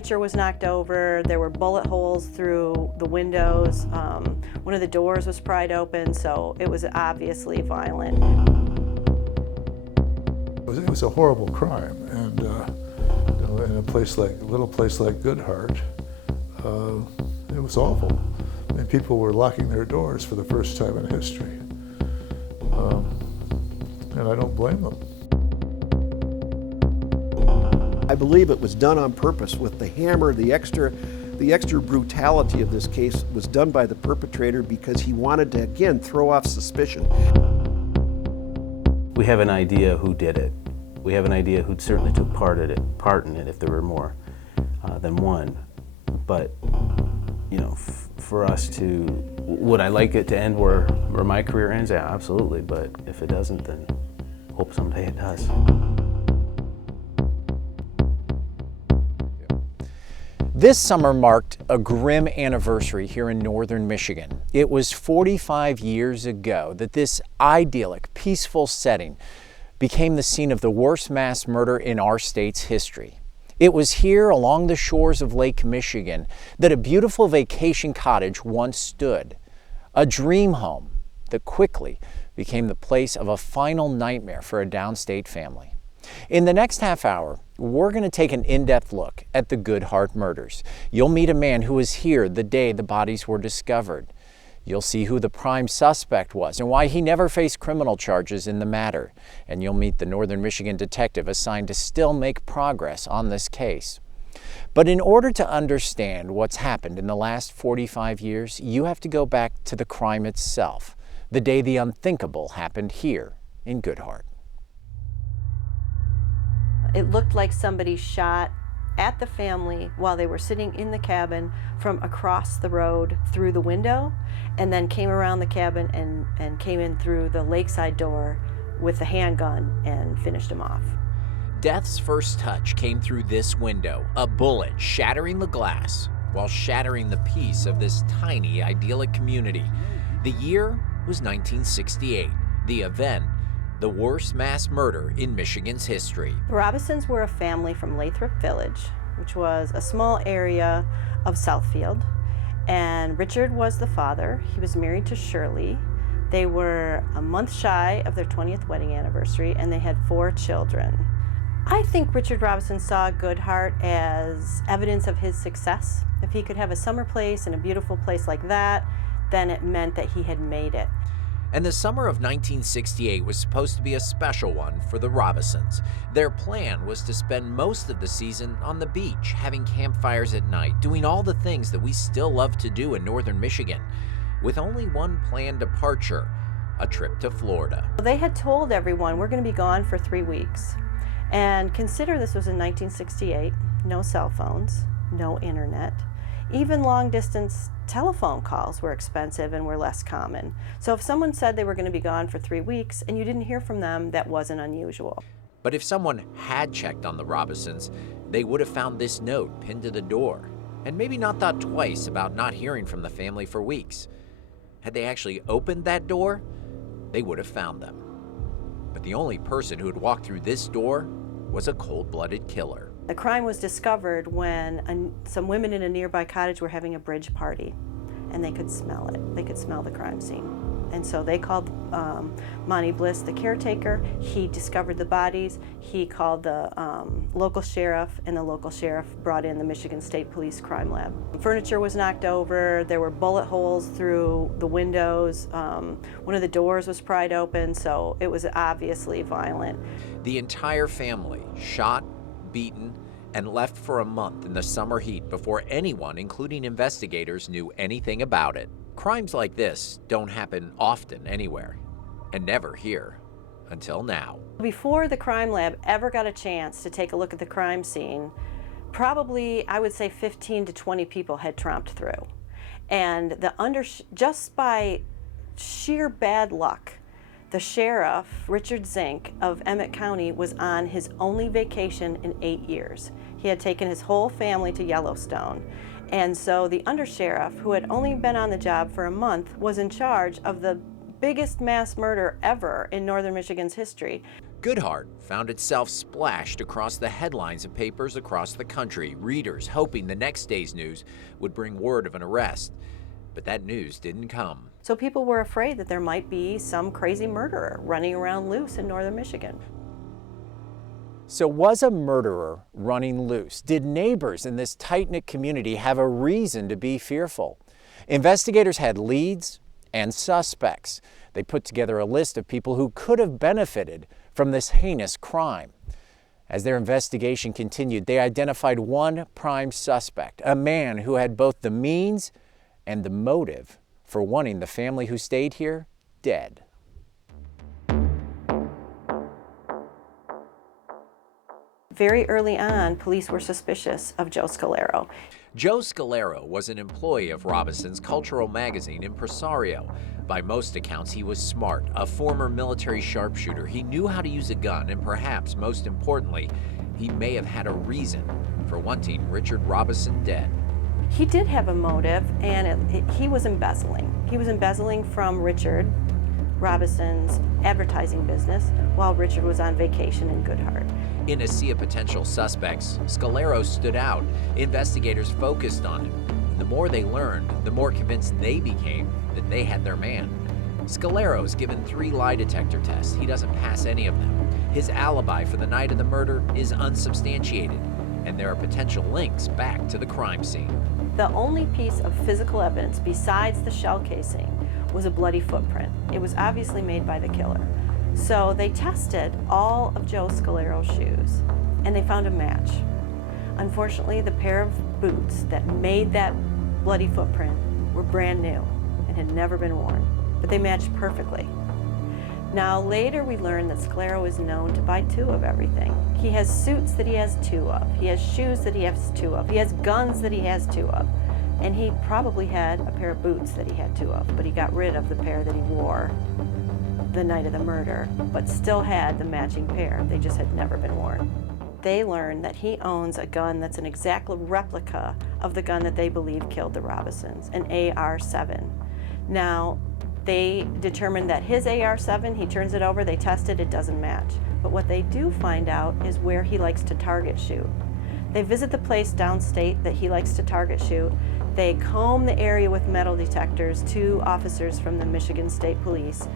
Furniture was knocked over, there were bullet holes through the windows, one of the doors was pried open, so it was obviously violent. It was a horrible crime, and in a little place like Good Hart, it was awful. I mean, people were locking their doors for the first time in history, and I don't blame them. I believe it was done on purpose with the hammer. The extra brutality of this case was done by the perpetrator because he wanted to, again, throw off suspicion. We have an idea who did it. We have an idea who certainly took part in it if there were more than one. But, you know, for us to, would I like it to end where my career ends? Yeah, absolutely. But if it doesn't, then hope someday it does. This summer marked a grim anniversary here in northern Michigan. It was 45 years ago that this idyllic, peaceful setting became the scene of the worst mass murder in our state's history. It was here along the shores of Lake Michigan that a beautiful vacation cottage once stood, a dream home that quickly became the place of a final nightmare for a downstate family. In the next half hour, we're going to take an in-depth look at the Good Hart murders. You'll meet a man who was here the day the bodies were discovered. You'll see who the prime suspect was and why he never faced criminal charges in the matter. And you'll meet the northern Michigan detective assigned to still make progress on this case. But in order to understand what's happened in the last 45 years, you have to go back to the crime itself, the day the unthinkable happened here in Good Hart. It looked like somebody shot at the family while they were sitting in the cabin from across the road through the window, and then came around the cabin and came in through the lakeside door with the handgun and finished him off. Death's first touch came through this window, a bullet shattering the glass while shattering the peace of this tiny, idyllic community. The year was 1968. The event, the worst mass murder in Michigan's history. The Robinsons were a family from Lathrop Village, which was a small area of Southfield. And Richard was the father. He was married to Shirley. They were a month shy of their 20th wedding anniversary, and they had 4 children. I think Richard Robinson saw Good Hart as evidence of his success. If he could have a summer place and a beautiful place like that, then it meant that he had made it. And the summer of 1968 was supposed to be a special one for the Robinsons. Their plan was to spend most of the season on the beach, having campfires at night, doing all the things that we still love to do in northern Michigan, with only one planned departure, a trip to Florida. They had told everyone, we're going to be gone for 3 weeks. And consider this was in 1968, no cell phones, no internet. Even long-distance telephone calls were expensive and were less common. So if someone said they were going to be gone for 3 weeks and you didn't hear from them, that wasn't unusual. But if someone had checked on the Robinsons, they would have found this note pinned to the door, and maybe not thought twice about not hearing from the family for weeks. Had they actually opened that door, they would have found them. But the only person who had walked through this door was a cold-blooded killer. The crime was discovered when some women in a nearby cottage were having a bridge party, and they could smell it. They could smell the crime scene. And so they called Monty Bliss, the caretaker. He discovered the bodies. He called the local sheriff, and the local sheriff brought in the Michigan State Police Crime Lab. Furniture was knocked over. There were bullet holes through the windows. One of the doors was pried open, so it was obviously violent. The entire family shot, beaten, and left for a month in the summer heat before anyone, including investigators, knew anything about it. Crimes like this don't happen often anywhere, and never here, until now. Before the crime lab ever got a chance to take a look at the crime scene, probably, I would say 15 to 20 people had tromped through. And just by sheer bad luck, the sheriff, Richard Zink of Emmett County, was on his only vacation in 8 years. He had taken his whole family to Yellowstone. And so the undersheriff, who had only been on the job for a month, was in charge of the biggest mass murder ever in northern Michigan's history. Goodhart found itself splashed across the headlines of papers across the country, readers hoping the next day's news would bring word of an arrest. But that news didn't come. So people were afraid that there might be some crazy murderer running around loose in northern Michigan. So was a murderer running loose? Did neighbors in this tight-knit community have a reason to be fearful? Investigators had leads and suspects. They put together a list of people who could have benefited from this heinous crime. As their investigation continued, they identified one prime suspect, a man who had both the means and the motive for wanting the family who stayed here dead. Very early on, police were suspicious of Joe Scalero. Joe Scalero was an employee of Robinson's cultural magazine Impresario. By most accounts, he was smart, a former military sharpshooter. He knew how to use a gun, and perhaps most importantly, he may have had a reason for wanting Richard Robinson dead. He did have a motive, and he was embezzling. He was embezzling from Richard Robinson's advertising business while Richard was on vacation in Goodhart. In a sea of potential suspects, Scalero stood out. Investigators focused on him. The more they learned, the more convinced they became that they had their man. Scalero is given 3 lie detector tests. He doesn't pass any of them. His alibi for the night of the murder is unsubstantiated, and there are potential links back to the crime scene. The only piece of physical evidence besides the shell casing was a bloody footprint. It was obviously made by the killer. So they tested all of Joe Scalero's shoes, and they found a match. Unfortunately, the pair of boots that made that bloody footprint were brand new and had never been worn, but they matched perfectly. Now, later we learned that Scalero is known to buy 2 of everything. He has suits that he has 2 of. He has shoes that he has 2 of. He has guns that he has 2 of. And he probably had a pair of boots that he had 2 of, but he got rid of the pair that he wore the night of the murder, but still had the matching pair. They just had never been worn. They learned that he owns a gun that's an exact replica of the gun that they believe killed the Robinsons, an AR-7. Now, they determined that his AR-7, he turns it over, they test it, it doesn't match. But what they do find out is where he likes to target shoot. They visit the place downstate that he likes to target shoot. They comb the area with metal detectors, 2 officers from the Michigan State Police,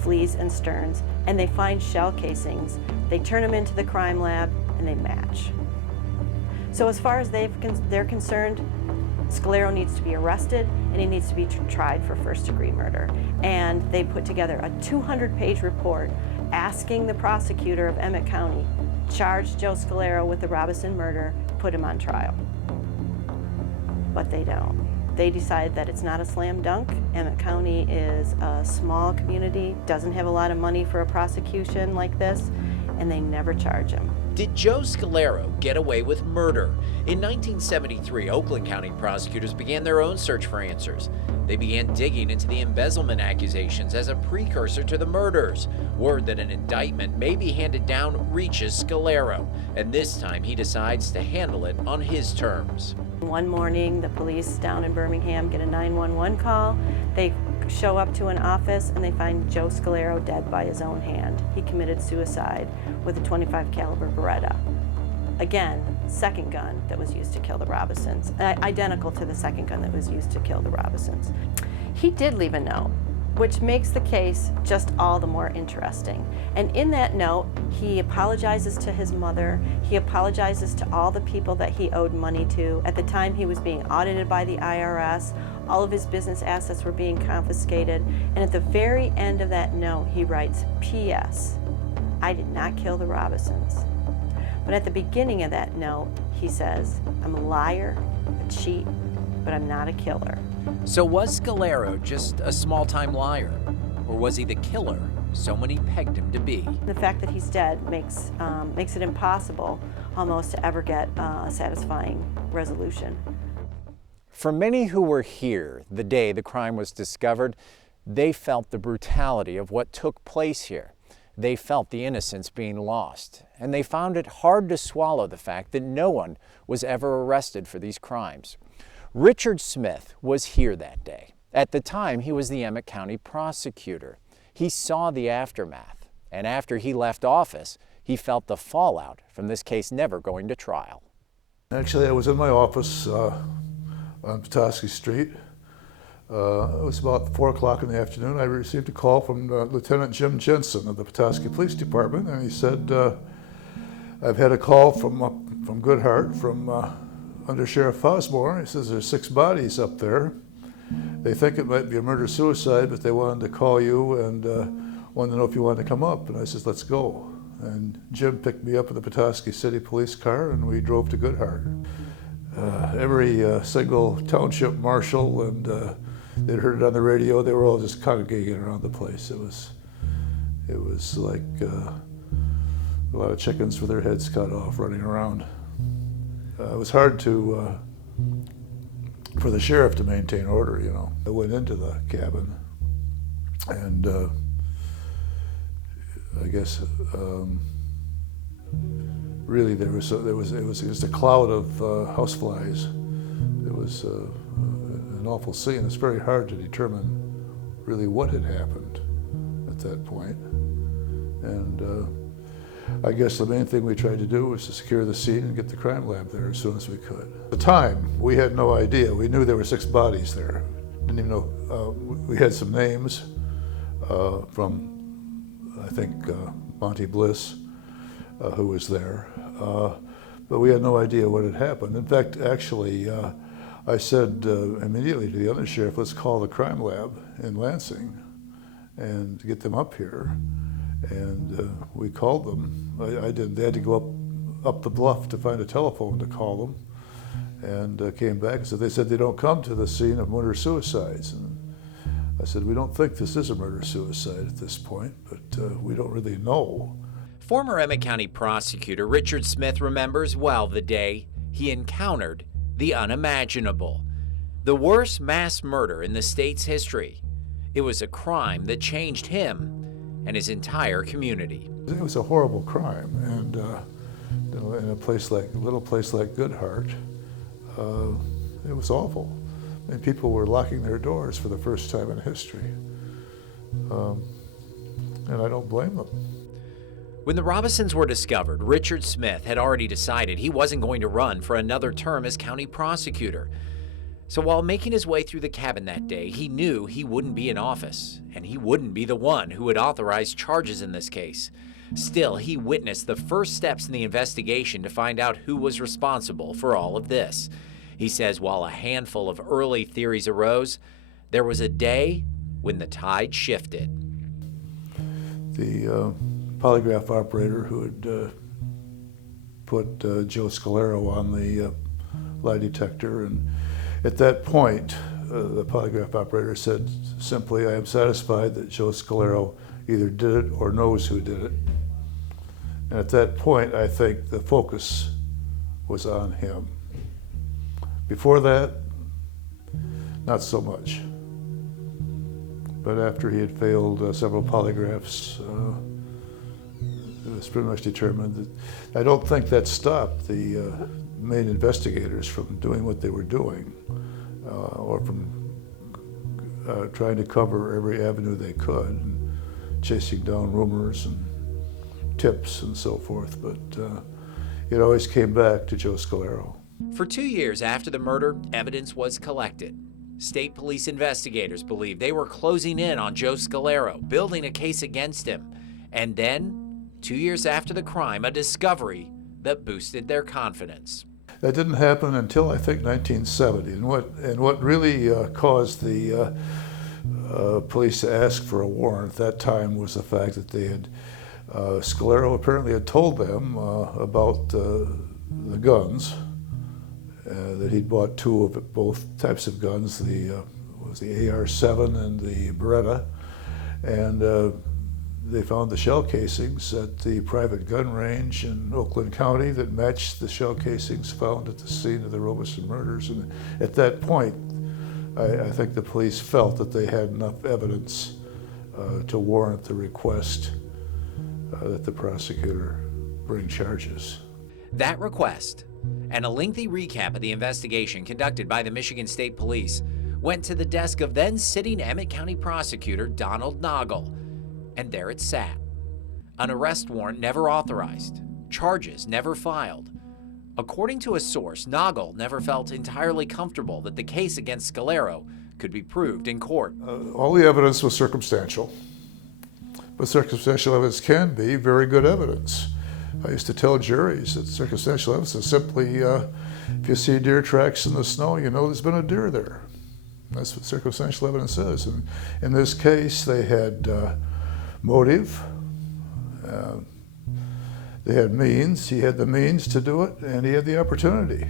Flees and Stearns, and they find shell casings. They turn them into the crime lab and they match. So as far as they're concerned, Scalero needs to be arrested and he needs to be tried for first-degree murder. And they put together a 200-page report asking the prosecutor of Emmett County, charge Joe Scalero with the Robinson murder, put him on trial. But they don't. They decide that it's not a slam dunk. Emmett County is a small community, doesn't have a lot of money for a prosecution like this, and they never charge him. Did Joe Scalero get away with murder? In 1973, Oakland County prosecutors began their own search for answers. They began digging into the embezzlement accusations as a precursor to the murders. Word that an indictment may be handed down reaches Scalero, and this time he decides to handle it on his terms. One morning, the police down in Birmingham get a 911 call. They show up to an office and they find Joe Scalero dead by his own hand. He committed suicide with a .25 caliber Beretta. Again, second gun that was used to kill the Robinsons, identical to the second gun that was used to kill the Robinsons. He did leave a note, which makes the case just all the more interesting. And in that note, he apologizes to his mother. He apologizes to all the people that he owed money to. At the time, he was being audited by the IRS. All of his business assets were being confiscated. And at the very end of that note, he writes, P.S. I did not kill the Robinsons. But at the beginning of that note, he says, I'm a liar, a cheat, but I'm not a killer. So was Scalero just a small-time liar? Or was he the killer so many pegged him to be? The fact that he's dead makes it impossible almost to ever get a satisfying resolution. For many who were here the day the crime was discovered, they felt the brutality of what took place here. They felt the innocence being lost, and they found it hard to swallow the fact that no one was ever arrested for these crimes. Richard Smith was here that day. At the time, he was the Emmett County prosecutor. He saw the aftermath, And after he left office, he felt the fallout from this case never going to trial. Actually, I was in my office on Petoskey Street. It was about 4 o'clock in the afternoon. I received a call from Lieutenant Jim Jensen of the Petoskey Police Department, and he said, I've had a call from Good Hart, from Under Sheriff Fosmore. He says there's 6 bodies up there. They think it might be a murder-suicide, but they wanted to call you and wanted to know if you wanted to come up. And I says, let's go. And Jim picked me up in the Petoskey City Police car, and we drove to Good Hart. Every single township marshal, and they'd heard it on the radio. They were all just congregating around the place. It was like a lot of chickens with their heads cut off running around. It was hard for the sheriff to maintain order, you know. I went into the cabin, and I guess really it was just a cloud of houseflies. It was an awful scene. It's very hard to determine really what had happened at that point. And I guess the main thing we tried to do was to secure the scene and get the crime lab there as soon as we could. At the time, we had no idea. We knew there were 6 bodies there. Didn't even know. We had some names from, I think, Monty Bliss, who was there. But we had no idea what had happened. In fact, actually, I said immediately to the undersheriff, let's call the crime lab in Lansing and get them up here. And we called them. I didn't. They had to go up the bluff to find a telephone to call them, and came back and said, they said they don't come to the scene of murder-suicides. And I said, we don't think this is a murder-suicide at this point, but we don't really know. Former Emmett County prosecutor Richard Smith remembers well the day he encountered the unimaginable, the worst mass murder in the state's history. It was a crime that changed him and his entire community. It was a horrible crime, and you know, in a little place like Good Hart, it was awful. I mean, people were locking their doors for the first time in history, and I don't blame them. When the Robinsons were discovered, Richard Smith had already decided he wasn't going to run for another term as county prosecutor. So while making his way through the cabin that day, he knew he wouldn't be in office, and he wouldn't be the one who would authorize charges in this case. Still, he witnessed the first steps in the investigation to find out who was responsible for all of this. He says while a handful of early theories arose, there was a day when the tide shifted. The polygraph operator who had put Joe Scalero on the lie detector, and at that point, the polygraph operator said simply, I am satisfied that Joe Scalero either did it or knows who did it. And at that point, I think the focus was on him. Before that, not so much. But after he had failed several polygraphs, it was pretty much determined that I don't think that stopped the main investigators from doing what they were doing, or from trying to cover every avenue they could, and chasing down rumors and tips and so forth. But it always came back to Joe Scalero. For 2 years after the murder, evidence was collected. State police investigators believed they were closing in on Joe Scalero, building a case against him. And then, 2 years after the crime, a discovery that boosted their confidence. That didn't happen until, I think, 1970. And what really caused the police to ask for a warrant at that time was the fact that they had, Scalero apparently had told them about the guns, that he'd bought 2 of both types of guns, the AR-7 and the Beretta, and they found the shell casings at the private gun range in Oakland County that matched the shell casings found at the scene of the Robeson murders. And at that point, I think the police felt that they had enough evidence to warrant the request that the prosecutor bring charges. That request, and a lengthy recap of the investigation conducted by the Michigan State Police, went to the desk of then-sitting Emmett County prosecutor Donald Noggle. And there it sat. An arrest warrant never authorized. Charges never filed. According to a source, Nagel never felt entirely comfortable that the case against Scalero could be proved in court. All the evidence was circumstantial, but circumstantial evidence can be very good evidence. I used to tell juries that circumstantial evidence is simply, if you see deer tracks in the snow, you know there's been a deer there. That's what circumstantial evidence is. And in this case, they had motive, they had means. He had the means to do it, and he had the opportunity.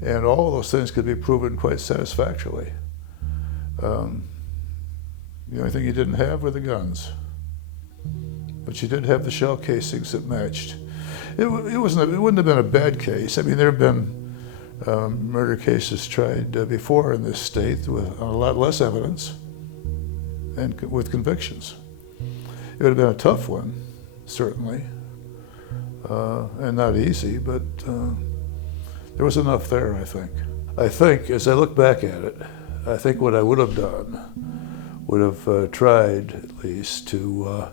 And all of those things could be proven quite satisfactorily. The only thing he didn't have were the guns. But you did have the shell casings that matched. It wouldn't have been a bad case. I mean, there have been murder cases tried before in this state with a lot less evidence and with convictions. It would have been a tough one, certainly, and not easy, but there was enough there, I think. I think, as I look back at it, I think what I would have done would have tried, at least, to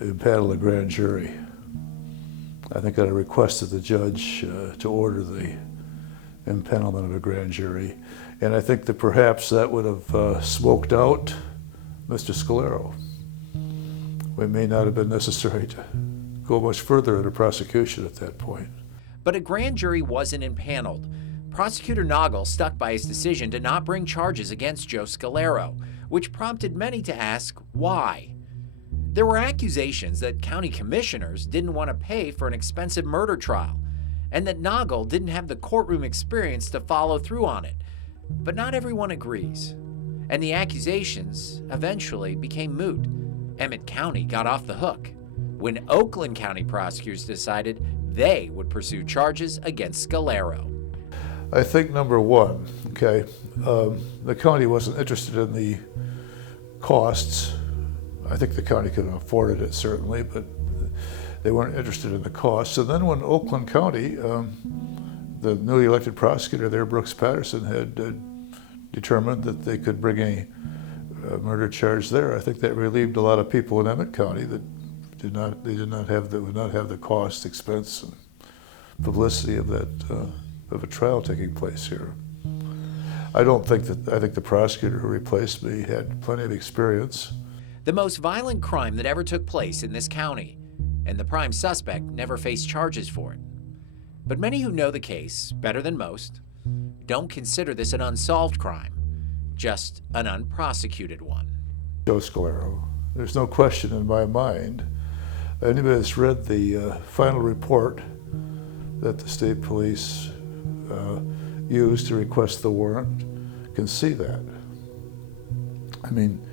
impanel a grand jury. I think I'd have requested the judge to order the impanelment of a grand jury, and I think that perhaps that would have smoked out Mr. Scalero. It may not have been necessary to go much further in a prosecution at that point. But a grand jury wasn't impaneled. Prosecutor Nagel stuck by his decision to not bring charges against Joe Scalero, which prompted many to ask why. There were accusations that county commissioners didn't want to pay for an expensive murder trial, and that Nagel didn't have the courtroom experience to follow through on it. But not everyone agrees, and the accusations eventually became moot. Emmett County got off the hook when Oakland County prosecutors decided they would pursue charges against Scalero. I think number one, okay, the county wasn't interested in the costs. I think the county could have afforded it, certainly, but they weren't interested in the costs. And then when Oakland County, the newly elected prosecutor there, Brooks Patterson, had determined that they could bring a murder charge there, I think that relieved a lot of people in Emmett County that would not have the cost, expense, and publicity of that of a trial taking place here. I think the prosecutor who replaced me had plenty of experience. The most violent crime that ever took place in this county, and the prime suspect never faced charges for it. But many who know the case better than most don't consider this an unsolved crime, just an unprosecuted one. Joe Scalero. There's no question in my mind. Anybody that's read the final report that the state police used to request the warrant can see that. I mean,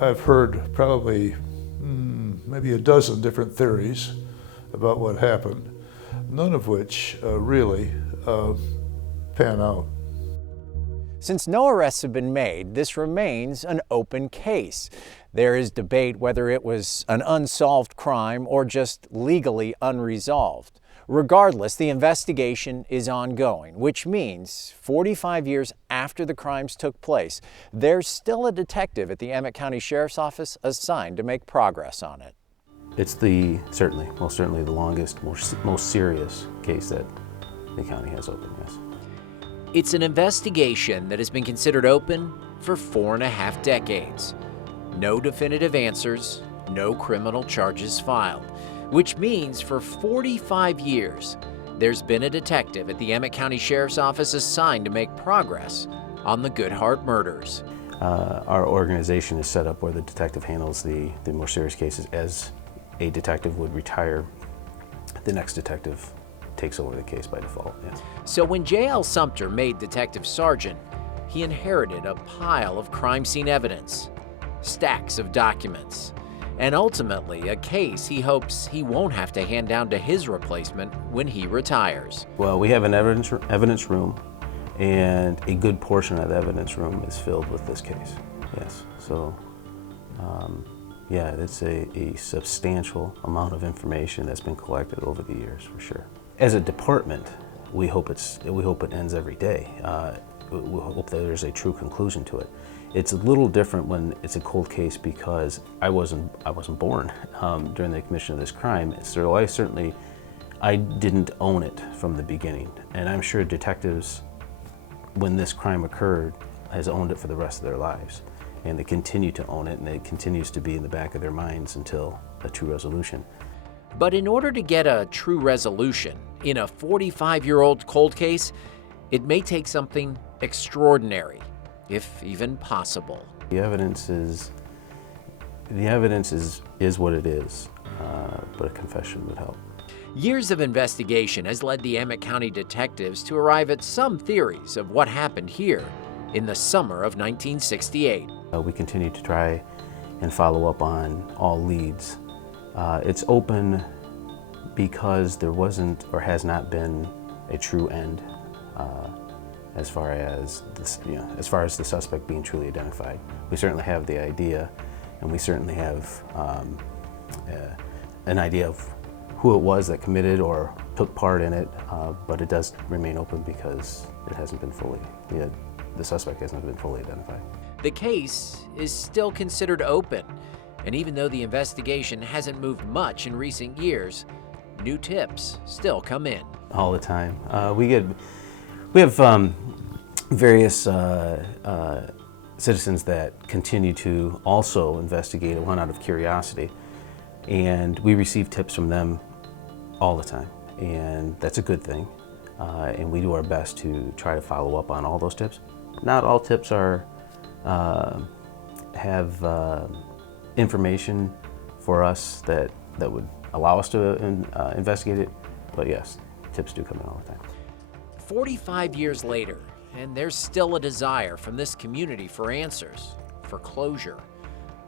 I've heard probably maybe a dozen different theories about what happened, none of which really pan out. Since no arrests have been made, this remains an open case. There is debate whether it was an unsolved crime or just legally unresolved. Regardless, the investigation is ongoing, which means 45 years after the crimes took place, there's still a detective at the Emmett County Sheriff's Office assigned to make progress on it. It's most certainly the longest, most serious case that the county has open, yes. It's an investigation that has been considered open for 4.5 decades. No definitive answers, no criminal charges filed, which means for 45 years, there's been a detective at the Emmett County Sheriff's Office assigned to make progress on the Hart murders. Our organization is set up where the detective handles the more serious cases. As a detective would retire, the next detective takes over the case by default. Yeah. So when J.L. Sumter made detective sergeant, he inherited a pile of crime scene evidence, stacks of documents, and ultimately a case he hopes he won't have to hand down to his replacement when he retires. Well, we have an evidence room, and a good portion of the evidence room is filled with this case, yes. So, yeah, it's a substantial amount of information that's been collected over the years, for sure. As a department, we hope it ends every day. We hope that there's a true conclusion to it. It's a little different when it's a cold case because I wasn't born during the commission of this crime, so I didn't own it from the beginning. And I'm sure detectives, when this crime occurred, has owned it for the rest of their lives. And they continue to own it, and it continues to be in the back of their minds until a true resolution. But in order to get a true resolution in a 45-year-old cold case, it may take something extraordinary, if even possible. The evidence is what it is, but a confession would help. Years of investigation has led the Emmett County detectives to arrive at some theories of what happened here in the summer of 1968. We continue to try and follow up on all leads. It's open because there wasn't or has not been a true end as far as the suspect being truly identified. We certainly have the idea, and we certainly have an idea of who it was that committed or took part in it, but it does remain open because it hasn't been the suspect hasn't been fully identified. The case is still considered open, and even though the investigation hasn't moved much in recent years, new tips still come in. All the time. We have various citizens that continue to also investigate one out of curiosity, and we receive tips from them all the time, and that's a good thing. And we do our best to try to follow up on all those tips. Not all tips have information for us that would allow us to investigate it, but yes, tips do come in all the time. 45 years later, and there's still a desire from this community for answers, for closure.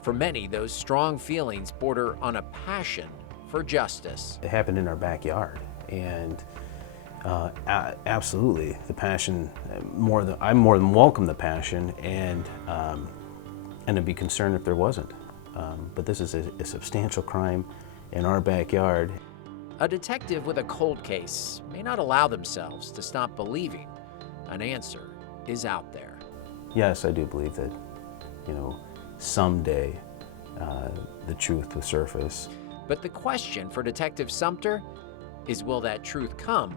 For many, those strong feelings border on a passion for justice. It happened in our backyard, and absolutely, the passion. I'm more than welcome the passion, and I'd be concerned if there wasn't. But this is a substantial crime in our backyard. A detective with a cold case may not allow themselves to stop believing an answer is out there. Yes, I do believe that, someday the truth will surface. But the question for Detective Sumter is, will that truth come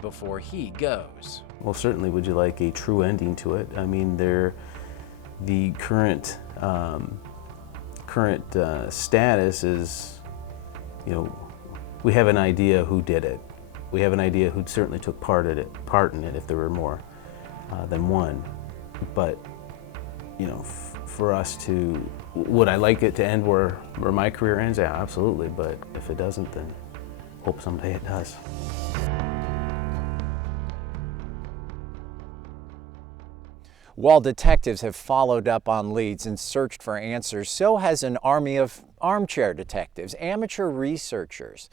before he goes? Well, certainly, would you like a true ending to it? I mean, the current status is, we have an idea who did it. We have an idea who certainly took part in it if there were more than one. But, for us to, would I like it to end where my career ends? Yeah, absolutely. But if it doesn't, then hope someday it does. While detectives have followed up on leads and searched for answers, so has an army of armchair detectives, amateur researchers.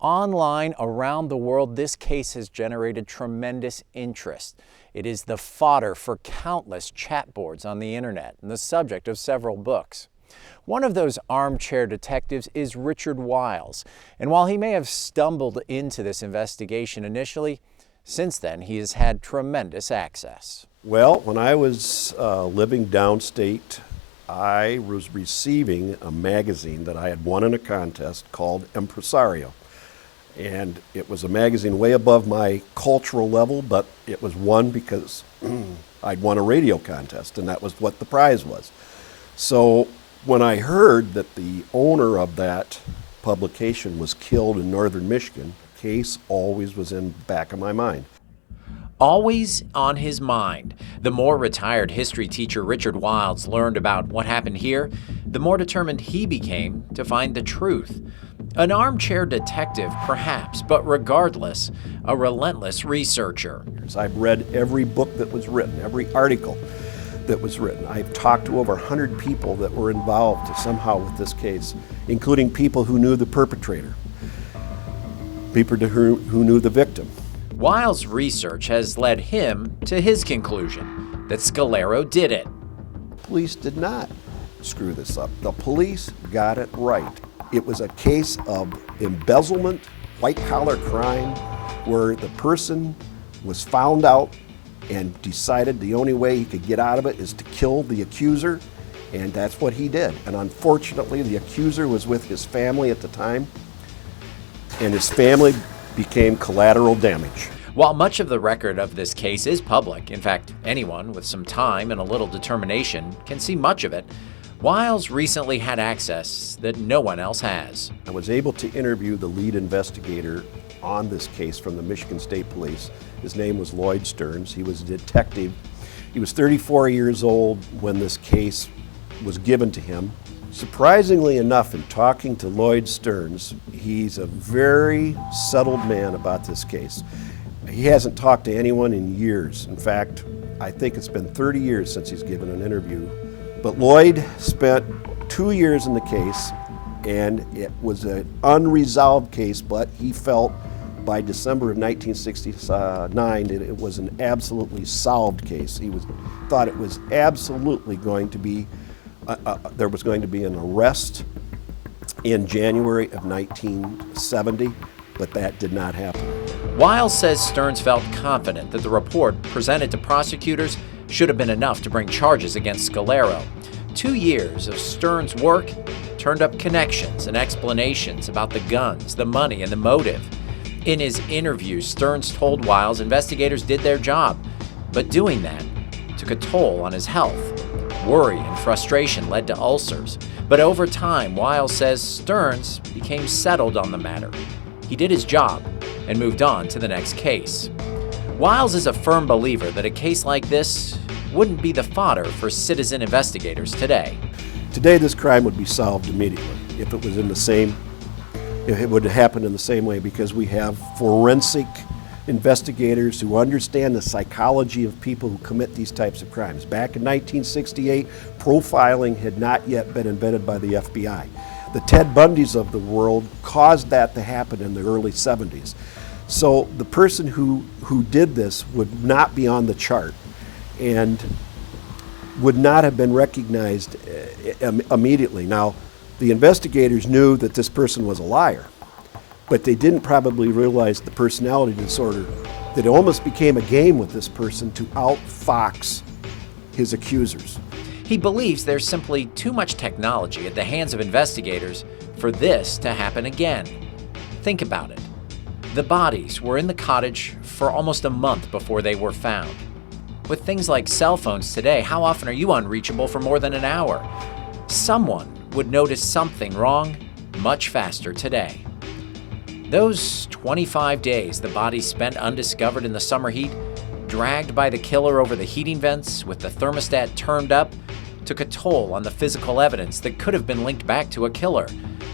Online, around the world, this case has generated tremendous interest. It is the fodder for countless chat boards on the internet and the subject of several books. One of those armchair detectives is Richard Wiles, and while he may have stumbled into this investigation initially, since then he has had tremendous access. Well, when I was living downstate, I was receiving a magazine that I had won in a contest called Empresario. And it was a magazine way above my cultural level, but it was won because I'd won a radio contest, and that was what the prize was. So when I heard that the owner of that publication was killed in northern Michigan, the case always was in the back of my mind. Always on his mind. The more retired history teacher Richard Wiles learned about what happened here, the more determined he became to find the truth. An armchair detective, perhaps, but regardless, a relentless researcher. I've read every book that was written, every article that was written. I've talked to over 100 people that were involved somehow with this case, including people who knew the perpetrator, people who knew the victim. Wiles' research has led him to his conclusion that Scalero did it. Police did not screw this up. The police got it right. It was a case of embezzlement, white-collar crime, where the person was found out and decided the only way he could get out of it is to kill the accuser, and that's what he did. And unfortunately, the accuser was with his family at the time, and his family became collateral damage. While much of the record of this case is public, in fact, anyone with some time and a little determination can see much of it, Wiles recently had access that no one else has. I was able to interview the lead investigator on this case from the Michigan State Police. His name was Lloyd Stearns. He was a detective. He was 34 years old when this case was given to him. Surprisingly enough, in talking to Lloyd Stearns, he's a very settled man about this case. He hasn't talked to anyone in years. In fact, I think it's been 30 years since he's given an interview. But Lloyd spent 2 years in the case, and it was an unresolved case, but he felt by December of 1969 that it was an absolutely solved case. He thought it was absolutely going to be, there was going to be an arrest in January of 1970, but that did not happen. Wiles says Stearns felt confident that the report presented to prosecutors should have been enough to bring charges against Scalero. 2 years of Stearns' work turned up connections and explanations about the guns, the money, and the motive. In his interview, Stearns told Wiles investigators did their job, but doing that took a toll on his health. Worry and frustration led to ulcers, but over time, Wiles says Stearns became settled on the matter. He did his job and moved on to the next case. Wiles is a firm believer that a case like this wouldn't be the fodder for citizen investigators today. Today, this crime would be solved immediately if it was in the same, if it would happen in the same way, because we have forensic investigators who understand the psychology of people who commit these types of crimes. Back in 1968, profiling had not yet been invented by the FBI. The Ted Bundys of the world caused that to happen in the early 70s. So the person who did this would not be on the chart and would not have been recognized immediately. Now, the investigators knew that this person was a liar, but they didn't probably realize the personality disorder, that it almost became a game with this person to outfox his accusers. He believes there's simply too much technology at the hands of investigators for this to happen again. Think about it. The bodies were in the cottage for almost a month before they were found. With things like cell phones today, how often are you unreachable for more than an hour? Someone would notice something wrong much faster today. Those 25 days the bodies spent undiscovered in the summer heat, dragged by the killer over the heating vents with the thermostat turned up, took a toll on the physical evidence that could have been linked back to a killer.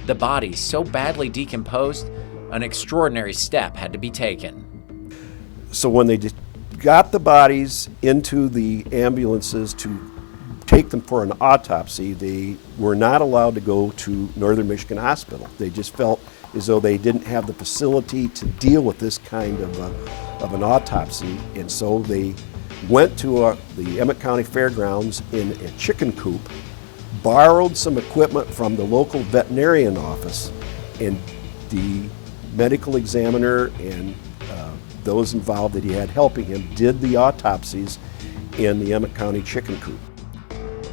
The bodies so badly decomposed, an extraordinary step had to be taken. So when they got the bodies into the ambulances to take them for an autopsy, they were not allowed to go to Northern Michigan Hospital. They just felt as though they didn't have the facility to deal with this kind of an autopsy, and so they went to the Emmett County Fairgrounds in a chicken coop, borrowed some equipment from the local veterinarian office, and the medical examiner and those involved that he had helping him did the autopsies in the Emmett County chicken coop.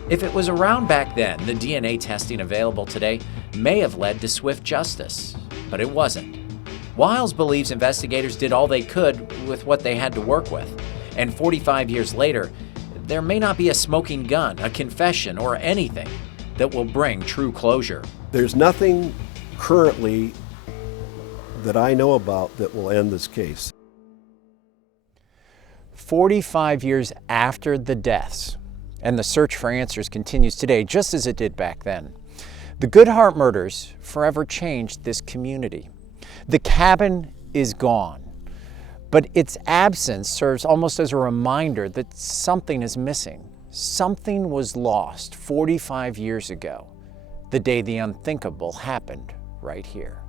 If it was around back then, the DNA testing available today may have led to swift justice, but it wasn't. Wiles believes investigators did all they could with what they had to work with, and 45 years later, there may not be a smoking gun, a confession, or anything that will bring true closure. There's nothing currently that I know about that will end this case. 45 years after the deaths, and the search for answers continues today, just as it did back then. The Hart murders forever changed this community. The cabin is gone, but its absence serves almost as a reminder that something is missing. Something was lost 45 years ago, the day the unthinkable happened right here.